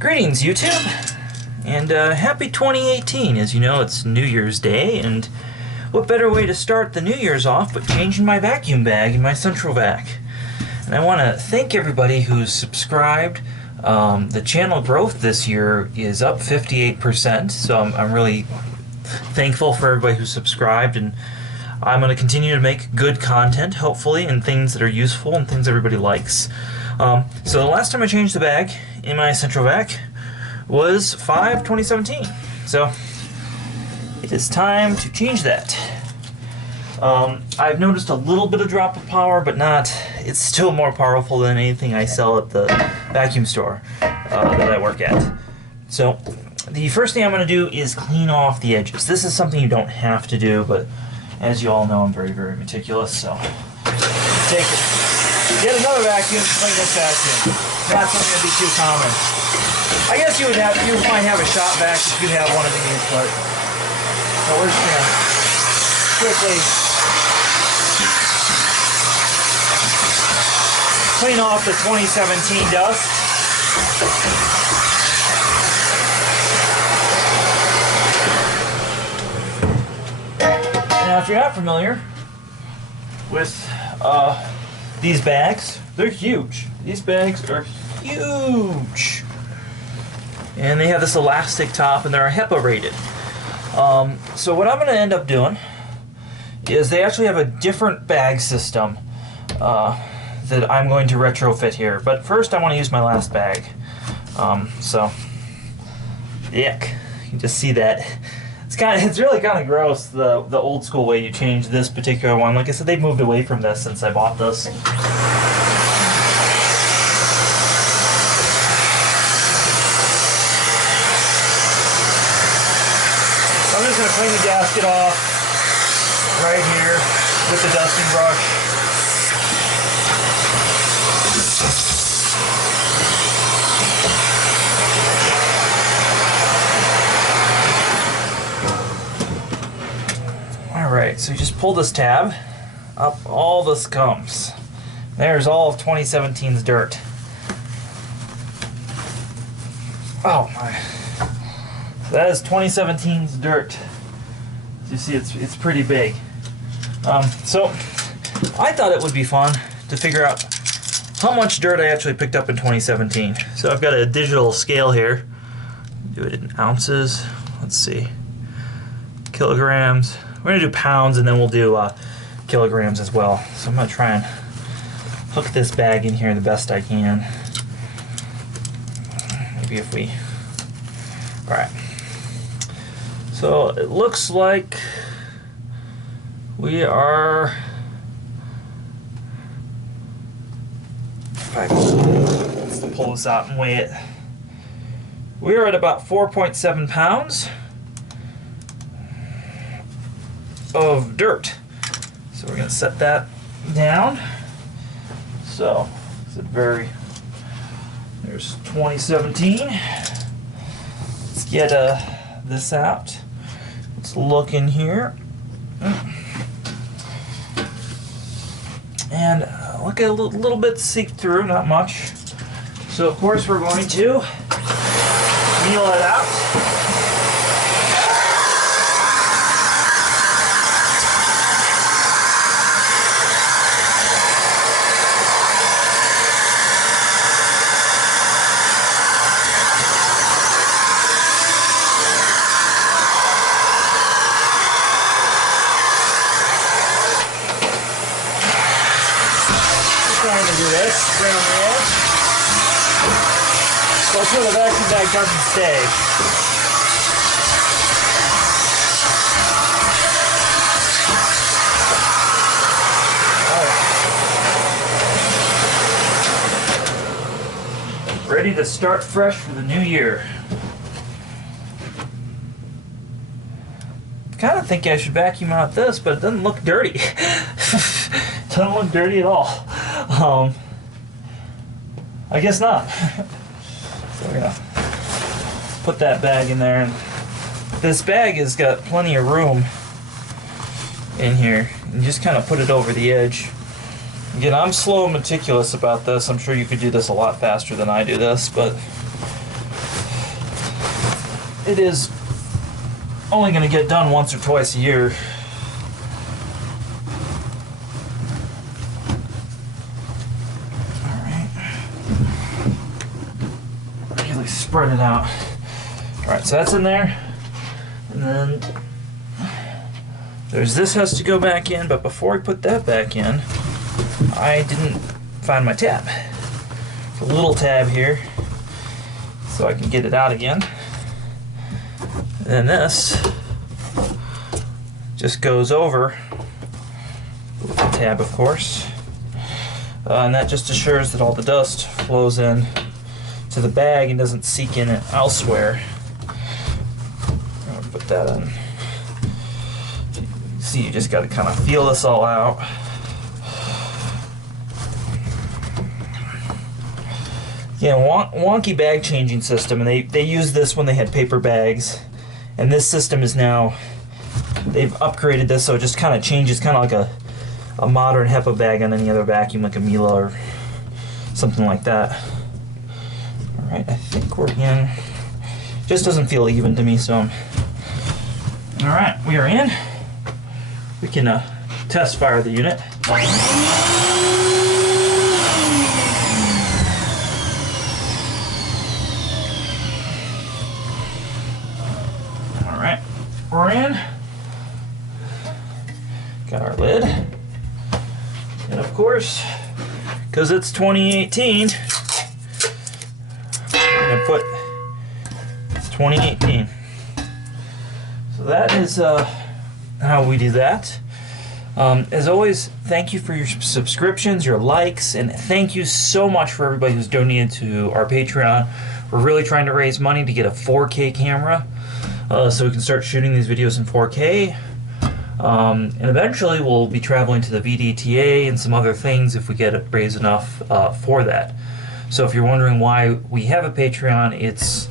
Greetings, YouTube, and happy 2018. As you know, it's New Year's Day, and what better way to start the New Year's off but changing my vacuum bag in my CentralVac. And I want to thank everybody who's subscribed. The channel growth this year is up 58%, so I'm really thankful for everybody who's subscribed, and I'm going to continue to make good content, hopefully, and things that are useful and things everybody likes. So the last time I changed the bag in my CentralVac was 5/2017. So it is time to change that. I've noticed a little bit of drop of power, but not. It's still more powerful than anything I sell at the vacuum store that I work at. So the first thing I'm going to do is clean off the edges. This is something you don't have to do, but as you all know, I'm very, very meticulous. So take it. Get another vacuum, clean this vacuum. Not something that'd be too common. I guess you might have a shop vac if you have one of these, but we're just gonna quickly clean off the 2017 dust. Now, if you're not familiar with these bags, they're huge. These bags are huge. And they have this elastic top, and they're HEPA rated. So what I'm going to end up doing is they actually have a different bag system that I'm going to retrofit here. But first I want to use my last bag. So, yuck. You can just see that. It's really kind of gross, the old school way you change this particular one. Like I said, they've moved away from this since I bought this. I'm just going to clean the gasket off right here with the dusting brush. Alright, so you just pull this tab up, all this comes. There's all of 2017's dirt. Oh my. That is 2017's dirt. As you see, it's pretty big. So I thought it would be fun to figure out how much dirt I actually picked up in 2017. So I've got a digital scale here. Do it in ounces. Let's see. Kilograms. We're going to do pounds, and then we'll do kilograms as well. So I'm going to try and hook this bag in here the best I can. Maybe if we... Alright. So it looks like we are... Let's pull this out and weigh it. We are at about 4.7 pounds of dirt. So we're going to set that down. So it's there's 2017. Let's get this out. Let's look in here and look at a little bit seep through, not much. So of course we're going to meal it out. Trying to do this around the edge. That's where the vacuum bag doesn't stay. Alright. Ready to start fresh for the new year. I kind of think I should vacuum out this, but it doesn't look dirty. Doesn't look dirty at all. I guess not. So we're gonna put that bag in there, and this bag has got plenty of room in here, and just kind of put it over the edge. Again, I'm slow and meticulous about this. I'm sure you could do this a lot faster than I do this, but it is only going to get done once or twice a year. Alright. Really spread it out. Alright, so that's in there. And then there's this has to go back in, but before I put that back in, I didn't find my tab. It's a little tab here, so I can get it out again. And then this just goes over with the tab, of course. And that just assures that all the dust flows in to the bag and doesn't seek in it elsewhere. I'm gonna put that in. See, you just got to kind of feel this all out. Yeah, wonky bag changing system, and they used this when they had paper bags, and this system is now, they've upgraded this so it just kind of changes, kind of like a modern HEPA bag on any other vacuum, like a Miele or something like that. Alright, I think we're in. Just doesn't feel even to me, so. Alright, we are in. We can test fire the unit. Alright, we're in. Got our lid. And of course, because it's 2018, we're going to put it's 2018. So that is how we do that. As always, thank you for your subscriptions, your likes, and thank you so much for everybody who's donated to our Patreon. We're really trying to raise money to get a 4K camera so we can start shooting these videos in 4K. And eventually we'll be traveling to the VDTA and some other things if we get it raised enough for that. So if you're wondering why we have a Patreon, it's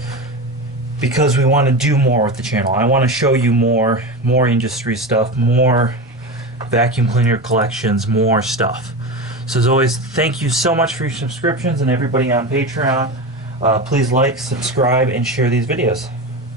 because we want to do more with the channel. I want to show you more industry stuff, more vacuum cleaner collections, more stuff. So as always, thank you so much for your subscriptions, and everybody on Patreon, please like, subscribe, and share these videos.